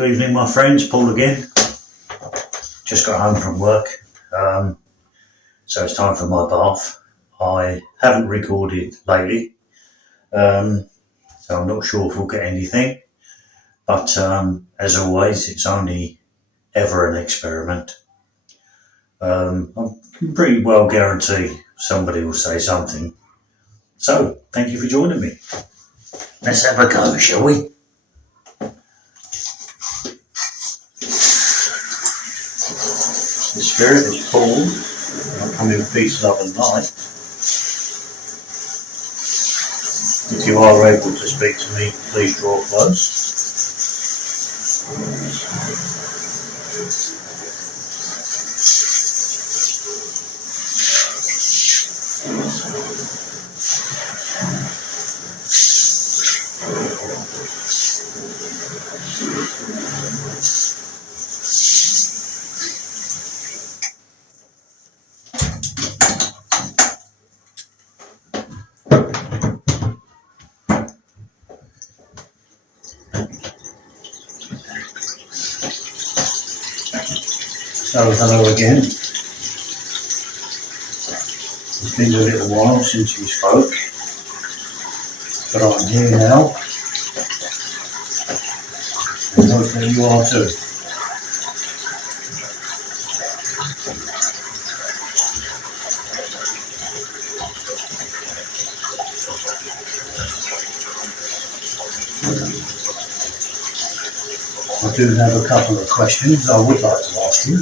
Good evening, my friends. Paul again. Just got home from work, so it's time for my bath. I haven't recorded lately, so I'm not sure if we'll get anything. But as always, it's only ever an experiment. I can pretty well guarantee somebody will say something. So, thank you for joining me. Let's have a go, shall we? The spirit is Paul. I'll come in peace, love and light. If you are able to speak to me, please draw close. So hello again. It's been a little while since we spoke, but I'm here now, and hopefully you are too. I do have a couple of questions I would like to ask you.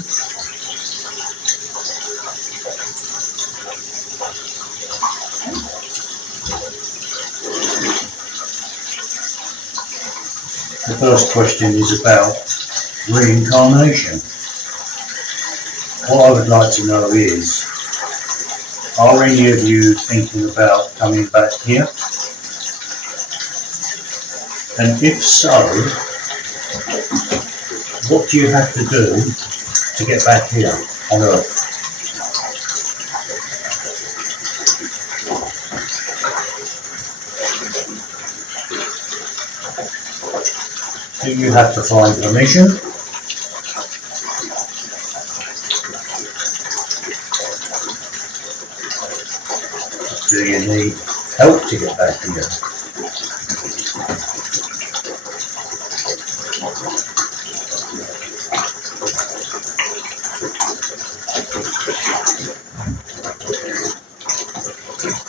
The first question is about reincarnation. What I would like to know is, are any of you thinking about coming back here? And if so, what do you have to do to get back here on Earth? Do you have to find permission? Do you need help to get back here?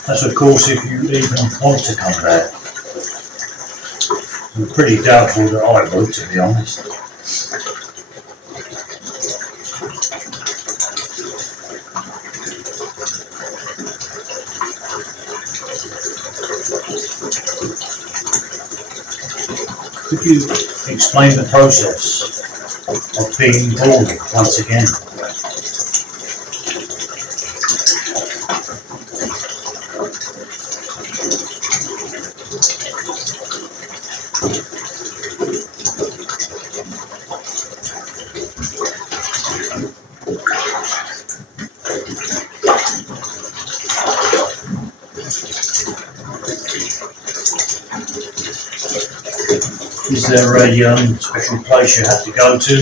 That's of course if you even want to come back. I'm pretty doubtful that I would, to be honest. Could you explain the process of being born once again? Is there a special place you have to go to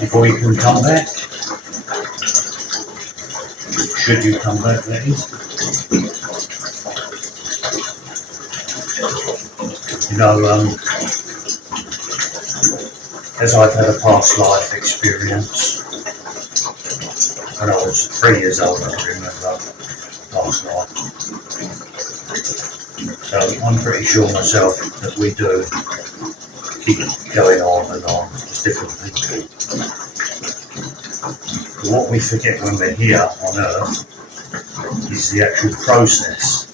before you can come back? Should you come back, that is. You know, as I've had a past life experience, when I was 3 years old, I remember past life. So I'm pretty sure myself that we do keep going on and on, different things. But what we forget when we're here on Earth is the actual process.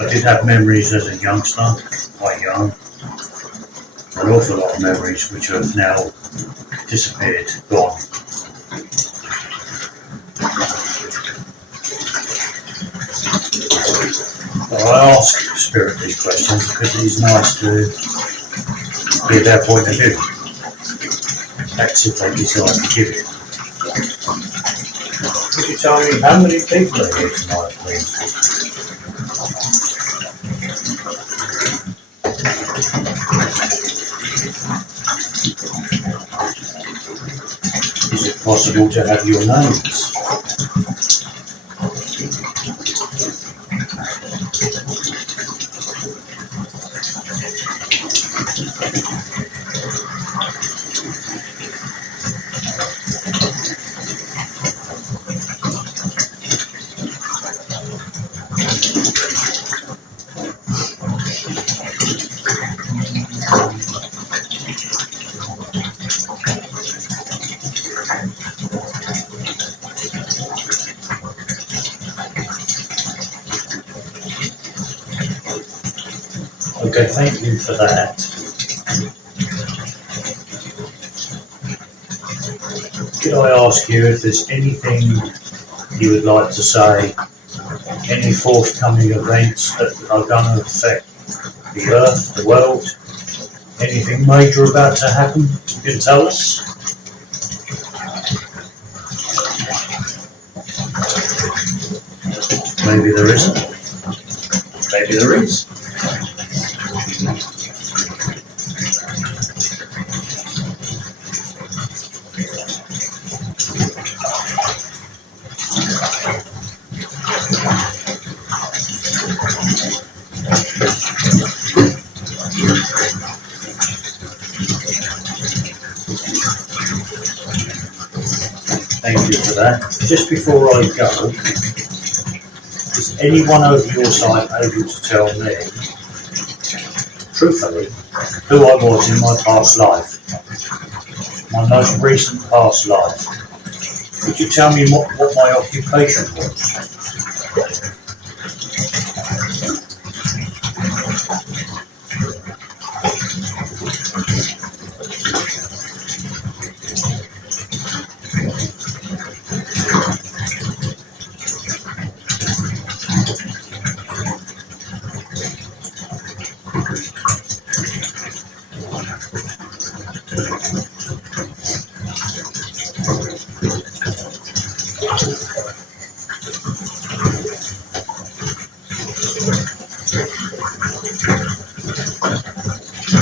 I did have memories as a youngster, quite young, an awful lot of memories which have now disappeared, gone. Well, I ask Spirit these questions because it's nice to hear their point of view. That's if they decide to give it. Could you tell me how many people are here tonight, please? Is it possible to have your names? Okay, thank you for that. Could I ask you if there's anything you would like to say, any forthcoming events that are going to affect the earth, the world, anything major about to happen you can tell us? Maybe there isn't. Maybe there is. Thank you for that. Just before I go, is anyone over your side able to tell me, truthfully, who I was in my past life? My most recent past life. Could you tell me what my occupation was?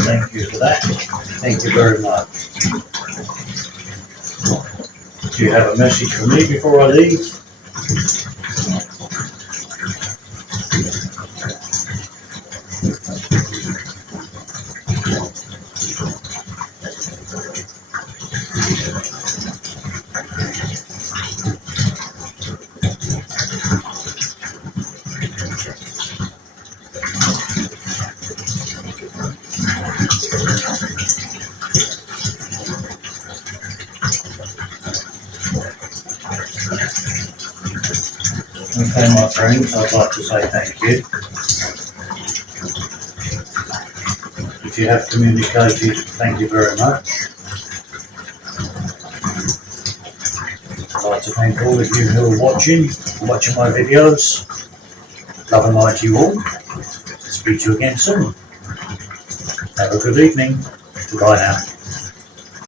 Thank you for that. Thank you very much. Do you have a message for me before I leave? Okay, my friends, I'd like to say thank you. If you have communicated, thank you very much. I'd like to thank all of you who are watching my videos. Love and light to you all. Speak to you again soon. Have a good evening. Goodbye now.